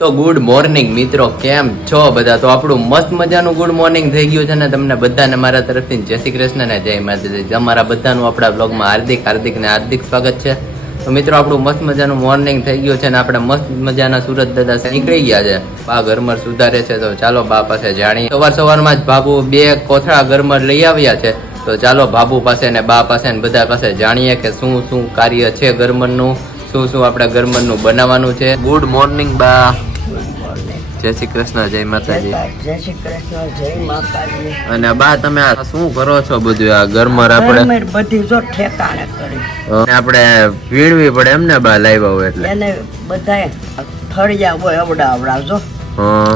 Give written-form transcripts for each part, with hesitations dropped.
તો good morning મિત્રો, કેમ છો બધા? તો આપણું મસ્ત મજાનું ગુડ મોર્નિંગ થઈ ગયું છે ને તમને બધાને મારા તરફથી જય શ્રી કૃષ્ણ ને જય માતાજી. તમારા બધાનું આપણા બ્લોગમાં હાર્દિક સ્વાગત છે. તો મિત્રો આપણું મસ્ત મજાનું મોર્નિંગ થઈ ગયું છે ને આપણે મસ્ત મજાના સુરત દાદા નીકળી ગયા છે. બા ઘરમર સુધારે છે, તો ચાલો બા પાસે જાણીએ. સવારમાં જ બાબુ 2 કોથળા ઘરમર લઈ આવ્યા છે, તો ચાલો બાબુ પાસે ને બા પાસે ને બધા પાસે જાણીએ કે શું શું કાર્ય છે ઘરમરનું, શું આપણે ઘરમરનું બનાવવાનું છે. ગુડ મોર્નિંગ બા. જય શ્રી કૃષ્ણ, જય માતાજી. જય શ્રી કૃષ્ણ, જય માતાજી. અને બા તમે આ શું કરો છો? બધું આ ઘરમર આપણે બધી જો ઠેકાણે કરી આપણે વીણવી પડે એમ ને બા? લાવ્યા હોય એટલે એને બધાય થળિયા હોય અવડા જો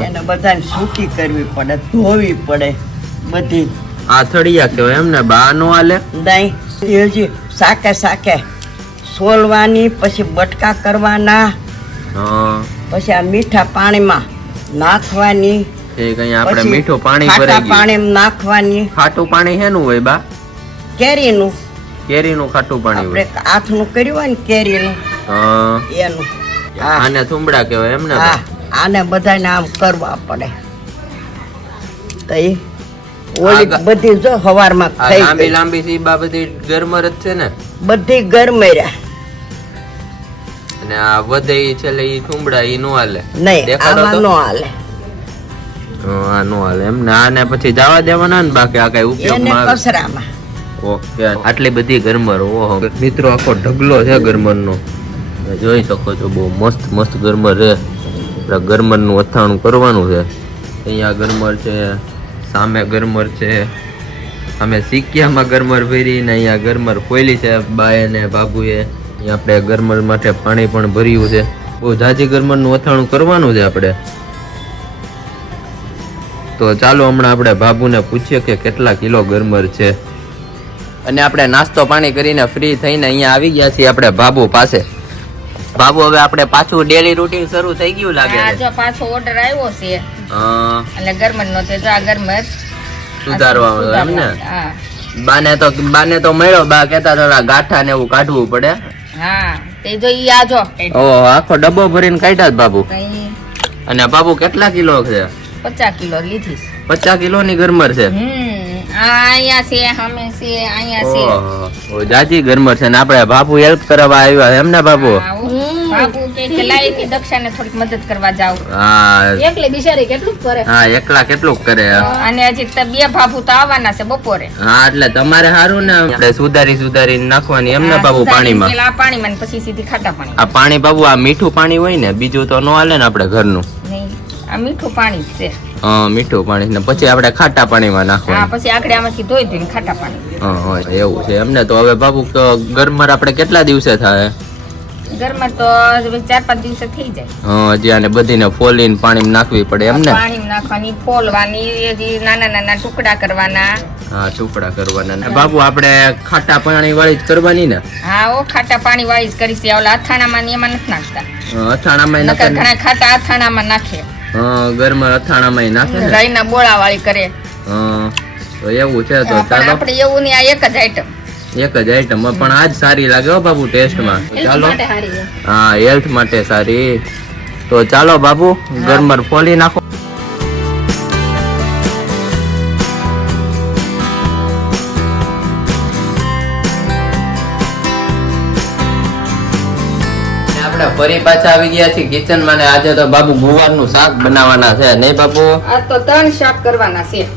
એને બધાને સૂકી કરવી પડે, ધોવી પડે બધી. આ થળિયા કેવાય એમ ને બા? નો હાલે નહીં, હજી સાકે સોલવાની, પછી બટકા કરવાના, પછી આ મીઠા પાણીમાં નાખવાની. આપણે મીઠું પાણી ખાટા પાણી નાખવાની. ખાટું પાણી હેનું હોય બા? કેરીનું ખાટું પાણી હોય. આપણે હાથનું કર્યું હોય ને કેરીનું એનું. આને થુંબડા કહેવાય એમ ને? આને બધાને આમ કરવા પડે. તો એ ઓલી બધી જો હવારમાં ખાઈ લાંબી સી બા બધી ગરમર જ છે ને? બધી ગરમેર્યા. અને આ વધે છેલ્લે ઈ થુંબડા ઈ નો હાલે? નહીં, આમાં નો હાલે. આ નો હાલે એમ ને? આને પછી જવા દેવાના ને બાકી આ કઈ ઉપયોગમાં આવે? કચરામાં. ઓકે, આટલી બધી ગરમર. ઓહો મિત્રો, આખો ઢગલો છે ગરમર નો, જોઈ શકો છો. બહુ મસ્ત ગરમર છે. ગરમર નું અથાણું કરવાનું છે. અહીંયા ગરમર છે, સામે ગરમર છે, અમે સિક્કામાં ગરમર ભરી ને અહીંયા ગરમર ખોલી છે બાએ ને બાબુએ. અહીંયા આપણે ગરમર માટે પાણી પણ ભર્યું છે. બહુ જાજી ગરમર નું અથાણું કરવાનું છે આપણે. તો ચાલો હમણાં આપણે બાબુને પૂછીએ કે કેટલા કિલો ગરમર છે. અને આપણે નાસ્તો પાણી કરીને ફ્રી થઈને અહીંયા આવી ગયા છીએ આપણે બાબુ પાસે. બાબુ, હવે આપણે પાછું ડેલી રૂટીન શરૂ થઈ ગયું લાગે છે. જો પાછો ઓર્ડર આવ્યો છે એટલે ગરમર નો તે જો આ ગરમર સુધારવાનું એમ ને? બાને તો મળ્યો. બા કેતા થોડા ગાંઠા ને એવું કાઢવું પડે. હા, તે જો ઈ આ જો ઓહો, આખો ડબ્બો ભરીને કાઢ્યા બાબુ. અને બાબુ કેટલા કિલો છે? 50 કિલો લીધી. 50 કિલો ની ગરમર છે. અહીંયા છે, સામે છે, અહીંયા છે. ઓહો, જાજી ગરમર છે. ને આપણે બાબુ હેલ્પ કરવા આવ્યા એમ ને બાબુ? બાબુ કે લાઈ કે દક્ષાને થોડીક મદદ કરવા જાવ. હા, એકલી બિચારી કેટલું કરે. હા, એકલા કેટલું કરે. અને હજી 2 બાબુ તો આવવાના છે બપોરે. હા, એટલે તમારે સારું ને, આપણે સુધારી નાખવાની એમ ને બાબુ પાણીમાં? પેલા પાણીમાં પછી સીધી ખાટા પાણી. આ પાણી બાબુ આ મીઠું પાણી હોય ને? બીજું તો નો હાલે ને આપણે ઘરનું? નહીં, આ મીઠું પાણી છે. હા, મીઠું પાણી ને પછી આપણે ખાટા પાણીમાં નાખવાનું. હા, પછી આગળ આમાંથી ધોઈને ખાટા પાણી. હા, એવું છે એમને? તો હવે બાબુ ગરમર આપણે કેટલા દિવસે થાય? ઘરમાં તો 4-5 દિવસે થઈ જાય. હા, હજી આને બધીને ફોલીને પાણીમાં નાખવી પડે એમ ને? પાણીમાં નાખવાની, ફોલવાની, નાના ટુકડા કરવાના. હા, ટુકડા કરવાના. બાબુ આપણે ખાટા પાણી વાળી જ કરવાની ને? હા, ઓ ખાટા પાણી વાળી જ કરીશ. ઓલા અથાણામાં ને એમાં નથી નાખતા. અથાણામાં નકર ઘણા ખાટા અથાણામાં નાખે. હા, ગરમર અથાણામાં નાખે ને? રાઈના બોળા વાળી કરે. હા, તો એવું છે. તો પણ આપણે એવું નહીં, આ એક જ આઈટમ. એક જ આઈટમ પણ આજ સારી લાગે હો બાબુ ટેસ્ટમાં. ચાલો, હા, હેલ્થ માટે સારી. તો ચાલો બાબુ ગરમર ફોલી નાખો. આપણે ફરી પાછા આવી ગયા છીએ કિચન માં. આજે તો બાબુ ગુવારનું શાક બનાવવાના છે નહીં બાબુ? આ તો 3 શાક કરવાના છે.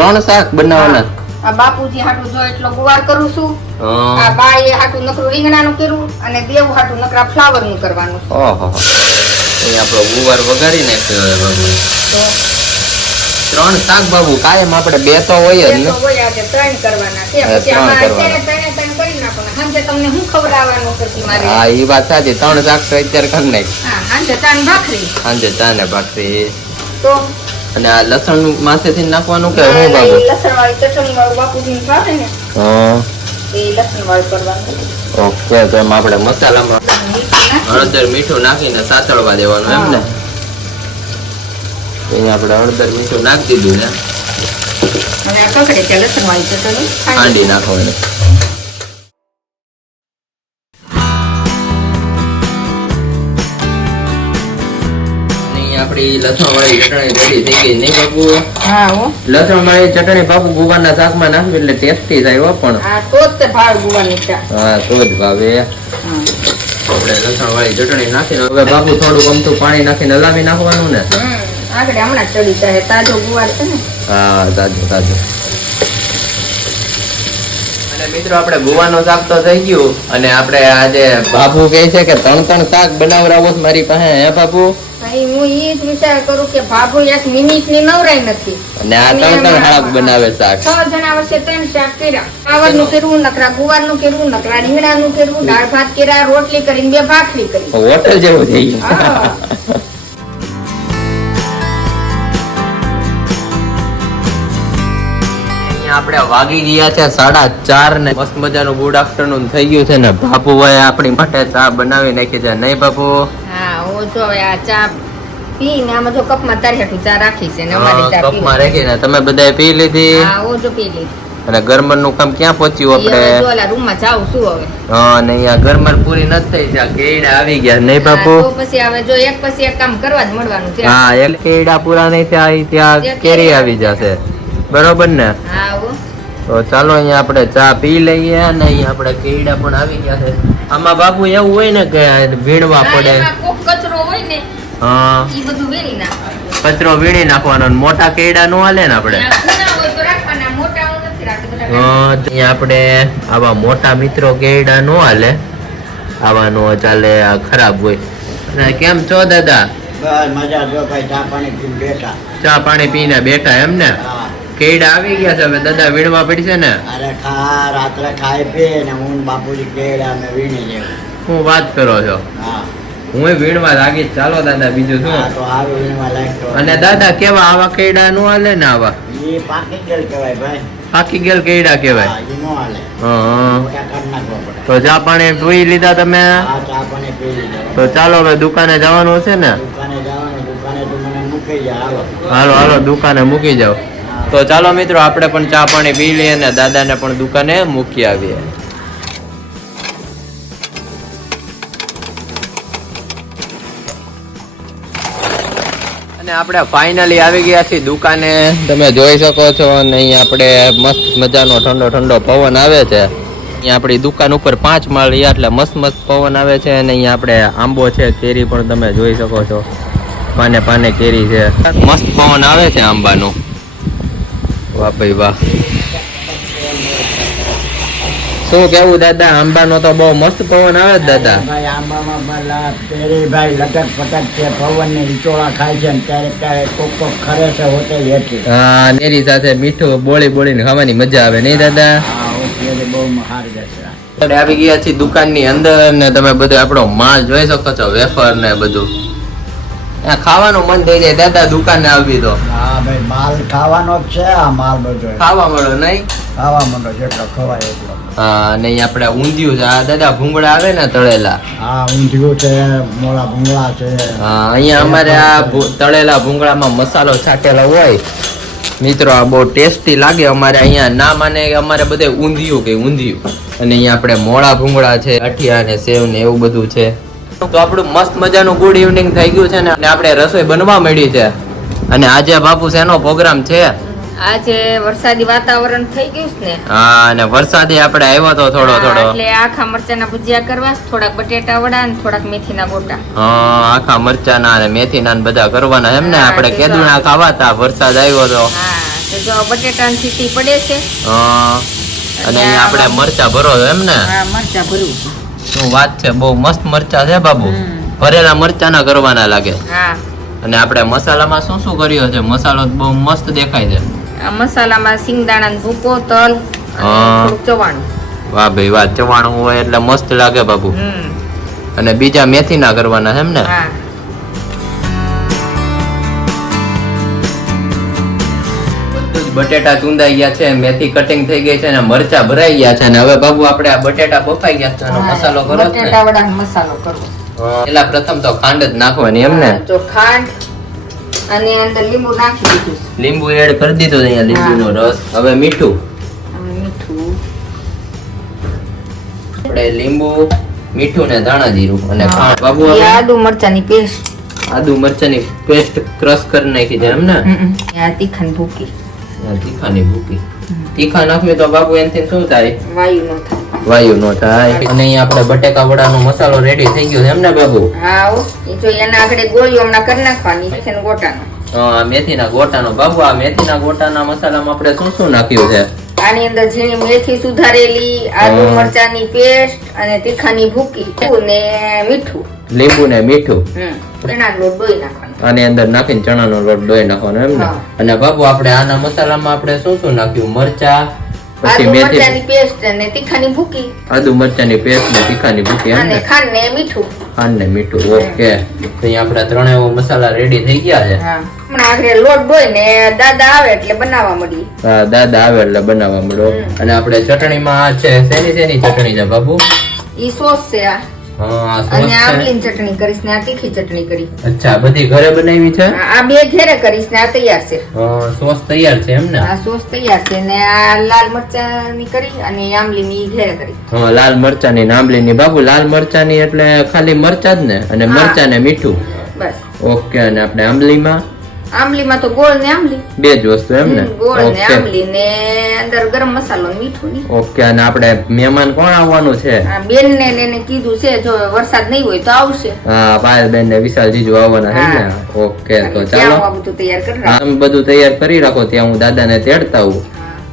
3 શાક બનાવવાના? આ બાપુજી હાટું જો એટલો ગુવાર કરું છું. આ બાએ હાટું નકરું રીંગણાનું કર્યું અને દેવ હાટું નકરા ફ્લાવર નું કરવાનું. ઓહો, અહીં આપણો ગુવાર વઘારી નાખ્યો છે બાબુ. 3 શાક બાબુ? કાયમ આપણે 2 તો હોય જ ને? આજે 3 કરવાના છે. પછી આમાં અત્યારે 3 કરી નાખો. સાંજે તમને હું ખવડાવવાનું પછી મારે? હા, એ વાત સાચી. 3 શાક તો અત્યારે કરી નાખ. હા, સાંજે 3 ભાખરી. સાંજે 4 ને ભાખરી. તો અને આ લસણ માસેથી નાખવાનું કે હું બાબુ? લસણ વાળી ચટણી વાળું બાપુજી ભાવે ને એ લસણ વાળું કરવાનું. ઓકે, તો એમાં આપણે મસાલામાં હળદર મીઠું નાખીને સાતળવા દેવાનું એમ ને? અહીંયા આપણે હળદર મીઠું નાખી દીધું ને હવે આ કકડે ત્યાં લસણ વાળી ચટણી ખાંડી નાખવાની. અહીંયા આપણી લસણવાળી ચટણી રેડી થઈ ગઈ નહીં બાપુ? હા હો લસણવાળી ચટણી બાપુ ગુવારના શાકમાં નાખવી એટલે ટેસ્ટી થાય હો પણ. હા તો જ તે ભાવ ગુવાની ચા. હા તો જ ભાવે. આપણે લસણવાળી ચટણી નાખીને હવે બાપુ થોડુંક અમથું પાણી નાખીને હલાવી નાખવાનું ને. આગળ હમણાં ચડી જાય તાજો ગુવાર છે ને. હા તાજો. અને મિત્રો આપણે ગુવાનું શાક તો થઈ ગયું અને આપણે આજે બાપુ કહે છે કે 3 શાક બનાવરાવો છે મારી પાસે. હે બાપુ? ભાઈ હું એ જ વિચાર કરું કે બાબુ એક મિનિટ ની નવરાઈ નથી અને આ 3 શાક બનાવે શાક. 6 જણા વચ્ચે 3 શાક કર્યા. ફ્લાવરનું કર્યું, નકરા ગુવારનું કર્યું, નકરા રીંગણાનું કર્યું, દાળ ભાત કર્યા, રોટલી કરીને 2 ભાખરી કરી. હોટલ જેવું થઈ ગયું. હા. આપણે વાગી ગયા છે 4:30 ને મસ્ત મજાનું ગુડ આફ્ટરનૂન થઈ ગયું છે ને બાપુભાઈ આપણી માટે ચા બનાવી નાખી છે નહીં બાપુ? હા ઓ જો હવે આ ચા પીને આમાં જો કપમાં તારી હાટુ ચા રાખી છે ને અમારી ચા પી. કપમાં રાખીને તમે બધાએ પી લીધી? હા ઓ જો પી લીધી. અને ગરમરનું કામ ક્યાં પહોંચ્યું આપણે? હવે જો ઓલા રૂમમાં જાવ શું હવે? હા ને અહીંયા ગરમર પૂરી નથી થઈ ત્યાં કેડા આવી ગયા નહીં બાપુ? તો પછી હવે જો એક પછી એક કામ કરવા જ મળવાનું છે. હા એક કેડા પૂરા નહીં થાય ત્યાં કેરી આવી જશે બરોબર ને? હા ઓ તો ચાલો અહીંયા આપણે ચા પી લઈએ અને અહીંયા આપણે કેડા પણ આવી ગયા છે. આમાં બાપુ એવું હોય ને કે વીણવા પડે? એમાં કોક કચરો હોય ને હા ઈ બધું વેરી નાખવાનું. કચરો વીણી નાખવાનો અને મોટા કેડા નો હાલે ને આપણે? ખૂણા હોય તો રાખવાના, મોટા હું નથી રાખતી બધા. અહીંયા આપણે આવા મોટા મિત્રો કેડા નો હાલે, આવા નો ચાલે, આ ખરાબ હોય. અને કેમ છો દાદા? બસ મજા જો ભાઈ ચા પાણી પીને બેઠા. ચા પાણી પીને બેઠા એમ ને? હા કેડા આવી ગયા છે હવે દાદા વીણવા પડશે ને? અરે રાત્રે ખાઈ પી ને હું બાપુજી કેળા અમે વીણી લેવું. શું વાત કરો છો? હા હું વીણવા લાગી. ચાલો દાદા બીજું હા, શું? તો આવી વીણવા લાગતો. અને દાદા કેવા આવા કેડા નો હાલે ને? આવા એ પાકી ગયેલ કહેવાય ભાઈ. પાકી ગયેલ કેડા કહેવાય. હા, ઈ નો હાલે. હા મોટા કરી નાખવા પડે. તો ચા પાણી પી લીધા તમે? હા ચા પાણી પી લીધો. તો ચાલો હવે દુકાને જવાનું છે ને? દુકાને જવાનું, દુકાને તું મને મૂકી જા હાલો. હાલો દુકાને મૂકી જાઓ. તો ચાલો મિત્રો આપણે પણ ચા પાણી પી લઈએ અને દાદાને પણ દુકાને મૂકી આવીએ. અને આપણે ફાઇનલી આવી ગયા છીએ દુકાને, તમે જોઈ શકો છો. અને અહીંયા આપણે મસ્ત મજાનો ઠંડો પવન આવે છે. અહીંયા આપણી દુકાન ઉપર 5 માળ રહ્યા એટલે મસ્ત પવન આવે છે. અને અહીંયા આપણે આંબો છે, કેરી પણ તમે જોઈ શકો છો, પાને કેરી છે. મસ્ત પવન આવે છે આંબાનું. વાહ ભાઈ વાહ. શું કેવું દાદા? આંબાનો તો બહુ મસ્ત પવન આવે દાદા. ભાઈ આંબામાં પેલા કેરી ભાઈ લટક પટક છે, પવન ને ઈચોળા ખાય છે ને ક્યારેક કોક ખરે છે હોતે હેઠી. હા કેરી સાથે મીઠું બોળીને ખાવાની મજા આવે નહીં દાદા? હા ઓ કેરી બહુ હારી જશે. આપણે આવી ગયા છીએ દુકાનની અંદર ને તમે બધું આપણો માલ જોઈ શકો છો, વેફર ને બધું. ખાવાનું મન થઈ જાય દાદા દુકાને આવી તો. હા ભાઈ માલ ખાવાનો જ છે. આ માલ બધો ખાવા મળો નહીં? ખાવા માંડો જેટલો ખવાય એટલો. હા અને અહીંયા આપણે ઊંધિયું છે. આ દાદા ભૂંગળા આવે ને તળેલા? હા ઊંધિયું છે, મોળા ભૂંગળા છે. હા અહીંયા અમારે આ તળેલા ભૂંગળામાં મસાલો છાંટેલો હોય મિત્રો, આ બહુ ટેસ્ટી લાગે. અમારે અહીંયા ના માને કે અમારે બધે ઊંધિયું કે ઊંધિયું. અને અહીંયા આપણે મોળા ભૂંગળા છે, અઠિયા ને સેવ ને એવું બધું છે. તો આપણું મસ્ત મજાનું ગુડ ઇવનિંગ થઈ ગયું છે ને આપણે રસોઈ બનવા મળી છે. અને આજે બાપુ શેનો પ્રોગ્રામ છે? આજે વરસાદી વાતાવરણ થઈ ગયું છે ને. હા અને વરસાદી આપણે આવ્યો તો થોડો એટલે આખા મરચાના ભજીયા કરવા, થોડાક બટેટા વડા અને થોડાક મેથીના ગોટા. હા આખા મરચાના અને મેથીના ને બધા કરવાના એમ ને? આપણે કેદુના ખાવાતા, વરસાદ આવ્યો તો. હા તો જો બટેટાની સીટી પડે છે. હા અને અહીંયા આપણે મરચા ભરો છો એમ ને? હા મરચા ભરું છું. શું વાત છે, બહુ મસ્ત મરચા છે બાબુ. ભરેલા મરચાના કરવાના લાગે. હા અને આપણે મસાલામાં શું કર્યો છે? મસાલો બહુ મસ્ત દેખાય છે. આ મસાલામાં સિંગદાણાનો ભૂકો, તલ અને થોડુંક ચવાણું. વાહ ભાઈ વાહ, ચવાણું હોય એટલે મસ્ત લાગે બાબુ. અને બીજા મેથીના કરવાના છે એમ ને? હા બટેટા ચૂંદાઈ ગયા છે, મેથી કટિંગ થઈ ગઈ છે અને મરચા ભરાઈ ગયા છે. અને હવે બાબુ આપણે આ બટેટા બફાઈ ગયા છે અને મસાલો કરો છો ને? બટેટા વડાનો મસાલો કરવો. પેલા પ્રથમ તો ખાંડ જ નાખવાની એમ ને? જો ખાંડ અને અંદર લીંબુ નાખી દીધું. લીંબુ એડ કરી દીધું અહીંયા, લીંબુનો રસ. હવે મીઠું, મીઠું, આપણે લીંબુ, મીઠું ને ધાણા જીરું અને ખાંડ. બાબુ આદુ મરચાની પેસ્ટ. આદુ મરચાની પેસ્ટ ક્રશ કરી નાખી છે એમ ને? આ તીખાની ભૂકી તીખાની ભૂકી. તીખા નાખવી તો બાબુ એનાથી શું થાય? વાયુ નો થાય. વાયુ નો થાય. અને અહીંયા આપણે બટેકા વડાનો મસાલો રેડી થઈ ગયો છે એમ ને બાબુ? હા હો. એ જો એના આગળ ગોળીઓ હમણાં કરી નાખવાની છે ને ગોટાનો. હા, મેથીના ગોટાનો. બાબુ આ મેથીના ગોટાના મસાલામાં આપણે શું શું નાખ્યું છે? આની અંદર ઝીણી મેથી સુધારેલી, આદુ મરચાની પેસ્ટ અને તીખાની ભૂકી ને મીઠું, લીંબુ ને મીઠું. ચણાનો લોટ ડોઈ નાખવાનો. આની અંદર નાખીને ચણાનો લોટ ડોઈ નાખવાનો એમ ને? હા. અને બાબુ આપણે આના મસાલામાં આપણે શું શું નાખ્યું? મરચા, પછી આદુ મેથી, મરચાની પેસ્ટ અને તીખાની ભૂકી આદુ મરચાની પેસ્ટ ને તીખાની ભૂકી એમ અને ને? ખાંડ ને મીઠું. ખાંડ ને મીઠું. ઓકે. તો અહીંયા આપણા ત્રણેય મસાલા રેડી થઈ ગયા છે. હા. હમણાં આગળ લોટ ડોઈ ને દાદા આવે એટલે બનાવવા મળી. હા, દાદા આવે એટલે બનાવવા મળો. અને આપણે ચટણીમાં આ છે શેની ચટણી છે બાબુ? ઈ સોસ છે આ. હા, આ સોસ અને છે. આંબલીની ચટણી કરીશ ને આ તીખી ચટણી કરી. અચ્છા, બધી ઘરે બનાવી છે? આ બે ઘેરે કરીશ ને આ તૈયાર છે. સોસ તૈયાર છે એમ ને? આ સોસ તૈયાર છે ને આ લાલ મરચાની કરી અને આંબલીની ઘેરે કરી. હા, લાલ મરચાની ને આંબલીની. બાબુ લાલ મરચાની એટલે ખાલી મરચા જ ને? અને હા. મરચા ને મીઠું. બસ. ઓકે. અને આપણે આંબલીમાં આંબલીમાં તો ગોળ ને આંબલી. બે જ વસ્તુ એમ ને? ગોળ ને ઓકે. આંબલી ને અંદર ગરમ મસાલો ને મીઠું ની. ઓકે. અને આપણે મહેમાન કોણ આવવાનું છે? આ બેન ને એને કીધું છે જો વરસાદ નહીં હોય તો આવશે. હા, પાયલબેન ને વિશાલ જીજુ આવવાના છે ને? ઓકે. તો અને ચાલો ત્યાં આ બધું તૈયાર કરી રાખ. આમ બધું તૈયાર કરી રાખો. ત્યાં હું દાદાને તેડતા આવું.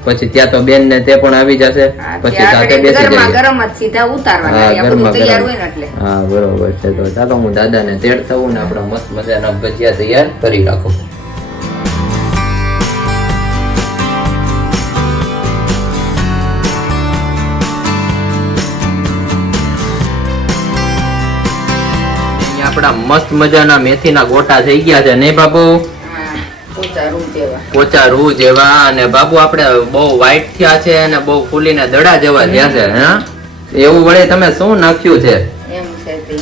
પછી ત્યાં તો બેન ને તે પણ આવી જશે. હા, પછી ત્યાં સાથે આગળ બેસી ગરમા જઈએ. ગરમ જ સીધા ઉતારવાના. હા, આ બધું ગરમા તૈયાર ગરમ. હોય ને એટલે. હા, બરોબર છે. તો ચાલો હું દાદાને તેડતા આવું ને આપણા મસ્ત મજાના ભજીયા તૈયાર કરી રાખો. આપણા મસ્ત મજાના મેથીના ગોટા થઈ ગયા છે ને બાબુ? હા, પોચા રૂ જેવા. પોચા રૂ જેવા. અને બાબુ આપણે બહુ વ્હાઈટ થયા છે અને બહુ ફૂલીને દડા જેવા થયા છે. હા, એવું વળે તમે શું નાખ્યું છે? એમ છે તે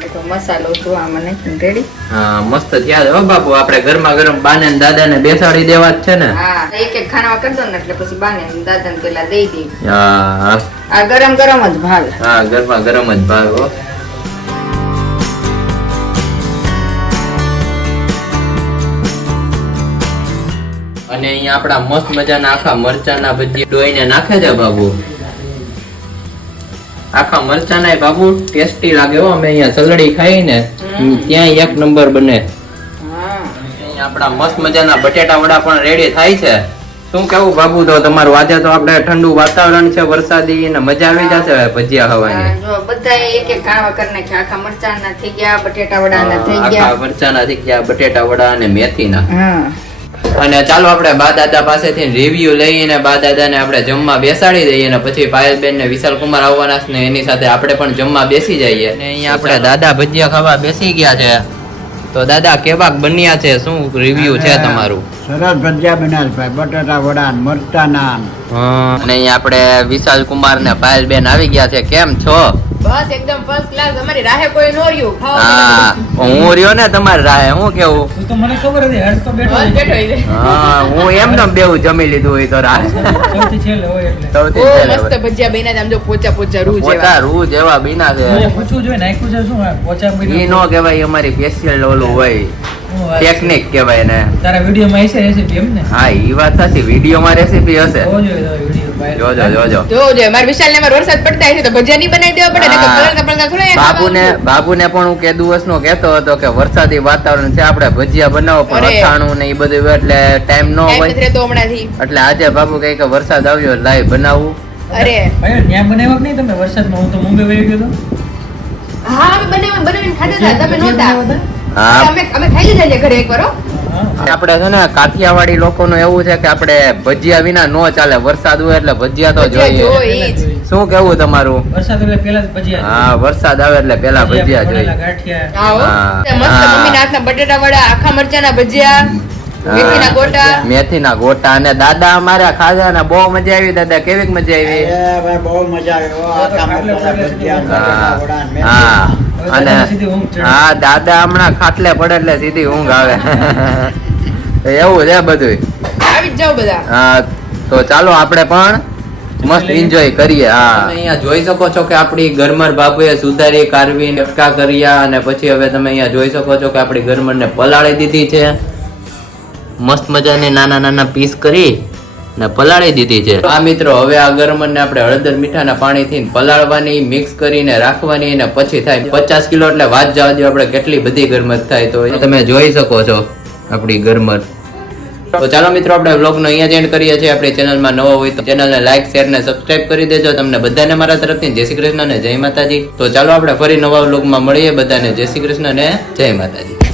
બધો મસાલો જોવામાં નાખીને રેડી. હા, મસ્ત થયા છે હો બાપુ. આપણે ગરમા ગરમ બાને ને દાદાને બેસાડી દેવા જ છે ને? હા, એક એક ખાનામાં કરી દો ને એટલે પછી બાને ને દાદાને પેલા દઈ દઈ. હા આ ગરમ ગરમ જ ભાવે. હા, ગરમા ગરમ જ ભાવ હો. અને અહીંયા આપણા મસ્ત મજાના આખા મરચાના ભજીયા ડોઈને નાખે છે બાબુ. આખા મરચાના બાબુ ટેસ્ટી લાગે હો. અમે અહીંયા સલડી ખાઈને ત્યાં એક નંબર બને. હા. અહીંયા આપણા મસ્ત મજાના બટેટા વડા પણ રેડી થાય છે. શું કેવું બાબુ? તો તમારું આજે તો આપણે ઠંડુ વાતાવરણ છે, વરસાદી, ને મજા આવી જશે ભજીયા ખાવાની. જો બધા એક એક ખાવા કરી નાખ્યા. આખા મરચાના થઈ ગયા, બટેટા વડાના થઈ આખા ગયા. મરચાના થઈ ગયા, બટેટા વડા અને મેથીના. હા. અને ચાલો આપણે બા દાદા પાસેથી રિવ્યુ લઈને બા દાદાને આપણે જમવા બેસાડી દઈએ અને પછી પાયલબેન ને વિશાલ કુમાર આવવાના છે ને એની સાથે આપણે પણ જમવા બેસી જઈએ. અને અહીંયા આપણે દાદા ભજીયા ખાવા બેસી ગયા છે. તો દાદા કેવાક બન્યા છે? શું રિવ્યુ છે તમારું? સરસ ભજીયા બનાવે ભાઈ, બટાટા વડા મરચાના. અને અહીંયા આપણે વિશાલ કુમાર ને પાયલબેન આવી ગયા છે. કેમ છો? બસ એકદમ ફર્સ્ટ ક્લાસ. અમારી રાહે કોઈ નો રહ્યું. હા, હું રહ્યો ને તમારી રાહે. હું કેવું? તો મને ખબર હતી હર્ષ તો બેઠો છે. હા, હું એમને બેવું જમી લીધું હોય તો રાહે. સૌથી છેલ્લે હોય એટલે સૌથી છેલ્લે હોય. ભજીયા બન્યા છે. આમ જો પોચા પોચા રૂ પોતા રૂ જેવા બીના છે. મને પૂછવું જોઈએ નાખ્યું છે શું પોચા ઈ નો કહેવાય, અમારી સ્પેશિયલ ઓલું હોય, ટેકનિક કહેવાય ને. તારા વિડીયોમાં હશે રેસીપી એમ ને? હા, ઈ વાત સાચી. વિડીયોમાં રેસીપી હશે. જોજો જોજો. જો મારા વિશાલ ને વરસાદ પડતા હશે તો ભજીયા નહીં બનાવી દેવા પડે. બાબુને પણ હું કે દિવસનો કહેતો હતો કે વરસાદી વાતાવરણ છે, આપણે ભજીયા બનાવો, પણ અરે. અથાણું ને ઈ બધું એટલે ટાઈમ નો હોય. હમણાંથી એટલે આજે બાબુ કહે કે વરસાદ આવ્યો લાઈ બનાવું. અરે ભાઈ ત્યાં બનાવ્યા કે નહીં તમે વરસાદમાં? હું તો મુંબઈ વહી ગયો તો. હા અમે બનાવીને ખાધા હતા. તમે નહોતા. હા, અમે ખાઈ લીધા છે ઘરે એકવાર હો. આપણે છે ને કાઠિયાવાડી લોકોનું એવું છે કે આપણે ભજીયા વિના નો ચાલે. વરસાદ હોય એટલે ભજીયા તો જોઈએ. શું કેવું તમારું? વરસાદ એટલે પેલા જ ભજીયા. હા, વરસાદ આવે એટલે પેલા ભજીયા જોઈએ. ગાંઠિયા. આવો. હા. મસ્ત મમ્મીના હાથના બટેટા વડા, આખા મરચાના ભજીયા, મેથીના ગોટા. મેથીના ગોટા. અને દાદા અમારા ખાધા ને બહુ મજા આવી. દાદા કેવી મજા આવી? ભાઈ બહુ મજા આવી હો. આખા મરચાના ભજીયા, બટાટા વડા ને મેથી. હા, અને સીધી ઊંઘ ચડે. હા, દાદા હમણાં ખાટલે પડે એટલે સીધી ઊંઘ આવે. એવું છે બધું. આવી જ જાઓ બધા. હા, તો ચાલો આપણે પણ મસ્ત એન્જોય કરીએ. હા તમે અહીંયા જોઈ શકો છો કે આપણી ગરમર બાપુએ સુધારી કારવી કટકા કર્યા અને પછી હવે તમે અહીંયા જોઈ શકો છો કે આપણી ગરમર ને પલાળી દીધી છે. મસ્ત મજાની નાના નાના પીસ કરી ને પલાળી દીધી છે. આ મિત્રો હવે આ ગરમર ને આપણે હળદર મીઠાના પાણીથી પલાળવાની, મિક્સ કરીને રાખવાની અને પછી થાય 50 કિલો એટલે વાત જવા દો આપણે કેટલી બધી ગરમર થાય. તો તમે જોઈ શકો છો આપણી ગરમર. તો ચાલો મિત્રો આપણે વ્લોગનો અહીંયા જ એન્ડ કરીએ છીએ. આપણી ચેનલમાં નવો હોય તો ચેનલને લાઈક, શેર ને સબસ્ક્રાઇબ કરી દેજો. તમને બધાને મારા તરફથી જય શ્રી કૃષ્ણ ને જય માતાજી. તો ચાલો આપણે ફરી નવા વ્લોગમાં મળીએ. બધાને જય શ્રી કૃષ્ણ ને જય માતાજી.